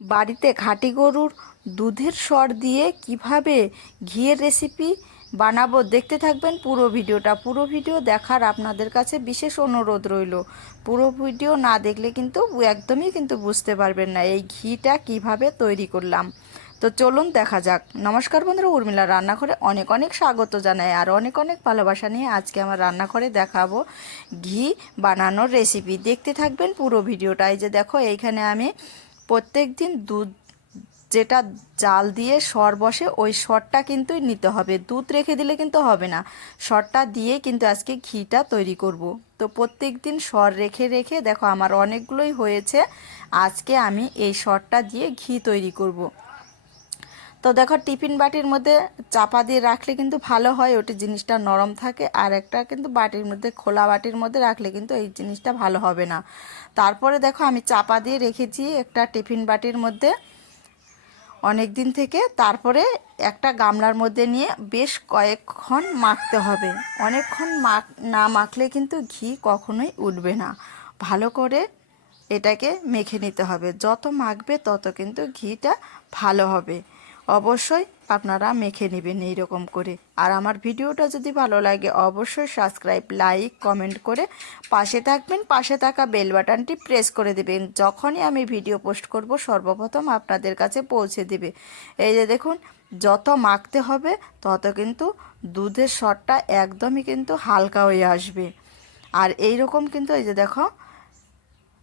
বাড়িতে খাঁটি গরুর দুধের সর দিয়ে কীভাবে ঘিয়ের রেসিপি বানাবো দেখতে থাকবেন। পুরো ভিডিওটা, পুরো ভিডিও দেখার আপনাদের কাছে বিশেষ অনুরোধ রইল। পুরো ভিডিও না দেখলে কিন্তু একদমই কিন্তু বুঝতে পারবেন না এই ঘিটা কীভাবে তৈরি করলাম। তো চলুন দেখা যাক। নমস্কার বন্ধুরা, উর্মিলা রান্নাঘরে অনেক অনেক স্বাগত জানাই আর অনেক অনেক ভালোবাসা নিয়ে আজকে আমার রান্নাঘরে দেখাবো ঘি বানানোর রেসিপি দেখতে থাকবেন পুরো ভিডিওটা। এই যে দেখো, এইখানে আমি প্রত্যেক দিন দুধ যেটা জাল দিয়ে সর বসে, ওই সরটা কিন্তু নিতে হবে। দুধ রেখে দিলে কিন্তু হবে না। সরটা দিয়ে কিন্তু আজকে ঘিটা তৈরি করব। তো প্রত্যেক দিন সর রেখে রেখে, দেখো আমার অনেকগুলোই হয়েছে। আজকে আমি এই সরটা দিয়ে ঘি তৈরি করব। তো দেখো, টিফিন বাটির মধ্যে চাপা দিয়ে রাখলে কিন্তু ভালো হয়, ওটি জিনিসটা নরম থাকে। আর একটা কিন্তু বাটির মধ্যে, খোলা বাটির মধ্যে রাখলে কিন্তু এই জিনিসটা ভালো হবে না। তারপরে দেখো, আমি চাপা দিয়ে রেখেছি একটা টিফিন বাটির মধ্যে অনেক দিন থেকে। তারপরে একটা গামলার মধ্যে নিয়ে বেশ কয়েকক্ষণ মাখতে হবে। অনেকক্ষণ মাখ, না মাখলে কিন্তু ঘি কখনোই উঠবে না। ভালো করে এটাকে মেখে নিতে হবে। যত মাখবে তত কিন্তু ঘিটা ভালো হবে। অবশ্যই আপনারা মেখে নেবেন এইরকম করে। আর আমার ভিডিওটা যদি ভালো লাগে, অবশ্যই সাবস্ক্রাইব লাইক কমেন্ট করে পাশে থাকবেন। পাশে থাকা বেল বাটনটি প্রেস করে দেবেন। যখনই আমি ভিডিও পোস্ট করব, সর্বপ্রথম আপনাদের কাছে পৌঁছে দেবে। এই যে দেখুন, যত মাখতে হবে, তত কিন্তু দুধের সরটা একদমই কিন্তু হালকা হয়ে আসবে। আর এই রকম কিন্তু এই যে দেখো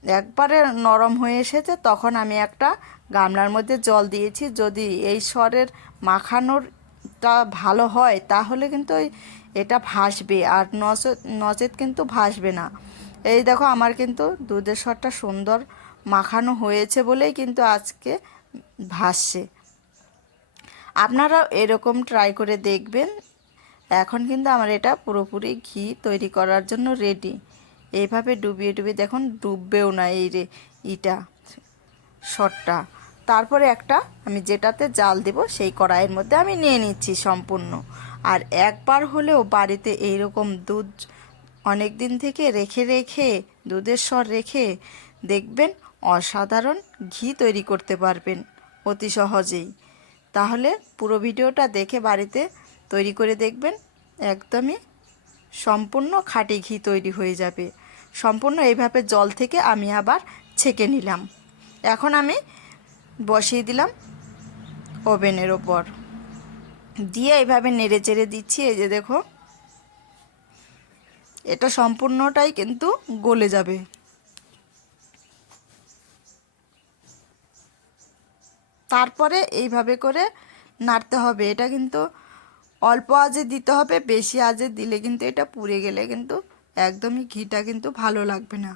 একবারে নরম হয়ে এসেছে, তখন আমি একটা গামলার মধ্যে জল দিয়েছি। যদি এই স্বরের মাখানোরটা ভালো হয়, তাহলে কিন্তু এটা ভাসবে আর নচেত কিন্তু ভাসবে না। এই দেখো, আমার কিন্তু দুধের স্বরটা সুন্দর মাখানো হয়েছে বলেই কিন্তু আজকে ভাসছে। আপনারাও এরকম ট্রাই করে দেখবেন। এখন কিন্তু আমার এটা পুরোপুরি ঘি তৈরি করার জন্য রেডি এইভাবে ডুবিয়ে ডুবিয়ে, দেখুন, ডুববেও না এই রে, ইটা, শটটা। তারপরে একটা আমি যেটাতে জাল দেব, সেই কড়াইয়ের মধ্যে আমি নিয়ে নিচ্ছি সম্পূর্ণ। আর একবার হলেও বাড়িতে এইরকম দুধ অনেক দিন থেকে রেখে রেখে, দুধের স্বর রেখে, দেখবেন, অসাধারণ ঘি তৈরি করতে পারবেন অতি সহজেই। তাহলে পুরো ভিডিওটা দেখে বাড়িতে তৈরি করে দেখবেন, একদমই সম্পূর্ণ খাঁটি ঘি তৈরি হয়ে যাবে। সম্পূর্ণ এইভাবে জল থেকে আমি আবার ছেঁকে নিলাম। এখন আমি বসিয়ে দিলাম ওভেনের ওপর। দিয়ে এইভাবে নেড়ে চেড়ে দিচ্ছি, এই যে দেখো। এটা সম্পূর্ণটাই কিন্তু গলে যাবে। তারপরে এইভাবে করে নাড়তে হবে। এটা কিন্তু অল্প আজে দিতে হবে, বেশি আজে দিলে কিন্তু এটা পুড়ে গেলে কিন্তু একদমই ঘিটা কিন্তু ভালো লাগবে না।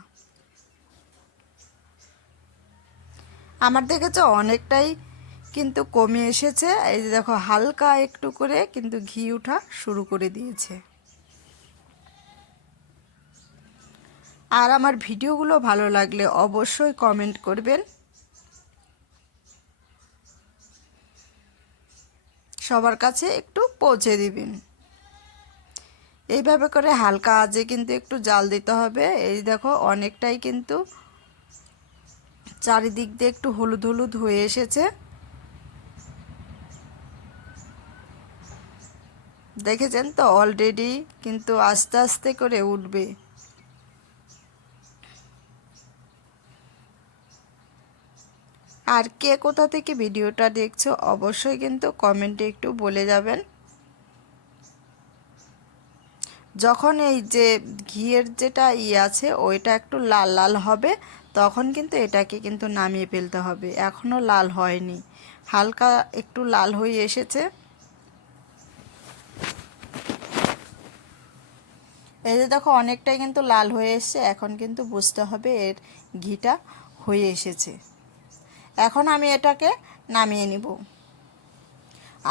আমার দেখেছ অনেকটাই কিন্তু কমে এসেছে, এই যে দেখো হালকা একটু করে কিন্তু ঘি ওঠা শুরু করে দিয়েছে। আর আমার ভিডিওগুলো ভালো লাগলে অবশ্যই কমেন্ট করবেন। সবার কাছে একটু পৌঁছে দিবেন। এইভাবে করে হালকা আজে কিন্তু একটু জাল দিতে হবে। এই দেখো অনেকটাই কিন্তু চারিদিক দিয়ে একটু হলুদ হলুদ হয়ে এসেছে। দেখেছেন তো? অলরেডি কিন্তু আস্তে আস্তে করে উঠবে। আর কে কোথা থেকে ভিডিওটা দেখছ অবশ্যই কিন্তু কমেন্টে একটু বলে যাবেন। যখন এই যে ঘিয়ের যেটা ই আছে, ওইটা একটু লাল লাল হবে, তখন কিন্তু এটাকে কিন্তু নামিয়ে ফেলতে হবে। এখনও লাল হয়নি। হালকা একটু লাল হয়ে এসেছে। এই যে দেখো, অনেকটাই কিন্তু লাল হয়ে এসছে। এখন কিন্তু বুঝতে হবে এর ঘিটা হয়ে এসেছে। এখন আমি এটাকে নামিয়ে নিব।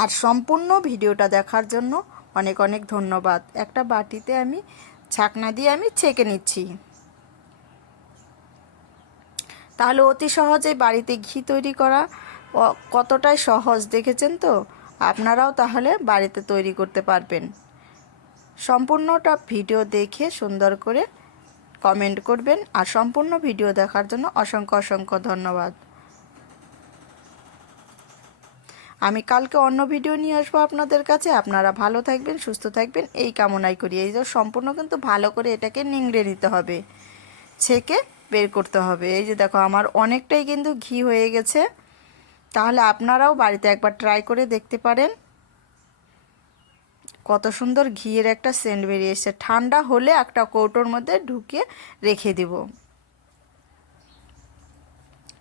আর সম্পূর্ণ ভিডিওটা দেখার জন্য অনেক অনেক ধন্যবাদ। একটা বাটিতে আমি ছাকনা দিয়ে আমি ছেঁকে নিচ্ছি। তাহলে অতি সহজেই বাড়িতে ঘি তৈরি করা কতটাই সহজ দেখেছেন তো? আপনারাও তাহলে বাড়িতে তৈরি করতে পারবেন। সম্পূর্ণটা ভিডিও দেখে সুন্দর করে কমেন্ট করবেন। আর সম্পূর্ণ ভিডিও দেখার জন্য অসংখ্য অসংখ্য ধন্যবাদ। আমি কালকে অন্য ভিডিও নিয়ে আসব আপনাদের কাছে। আপনারা ভালো থাকবেন, সুস্থ থাকবেন, এই কামনাই করি। এই যে সম্পূর্ণ কিন্তু ভালো করে এটাকে নিংড়ে নিতে হবে, ছেঁকে বের করতে হবে। এই যে দেখো, আমার অনেকটাই কিন্তু ঘি হয়ে গেছে। তাহলে আপনারাও বাড়িতে একবার ট্রাই করে দেখতে পারেন। কত সুন্দর ঘিয়ের একটা সেন্ট বেরিয়ে এসছে। ঠান্ডা হলে একটা কৌটোর মধ্যে ঢুকিয়ে রেখে দিব।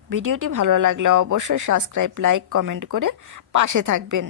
ভিডিওটি ভালো লাগলে অবশ্যই সাবস্ক্রাইব লাইক কমেন্ট করে পাশে থাকবেন।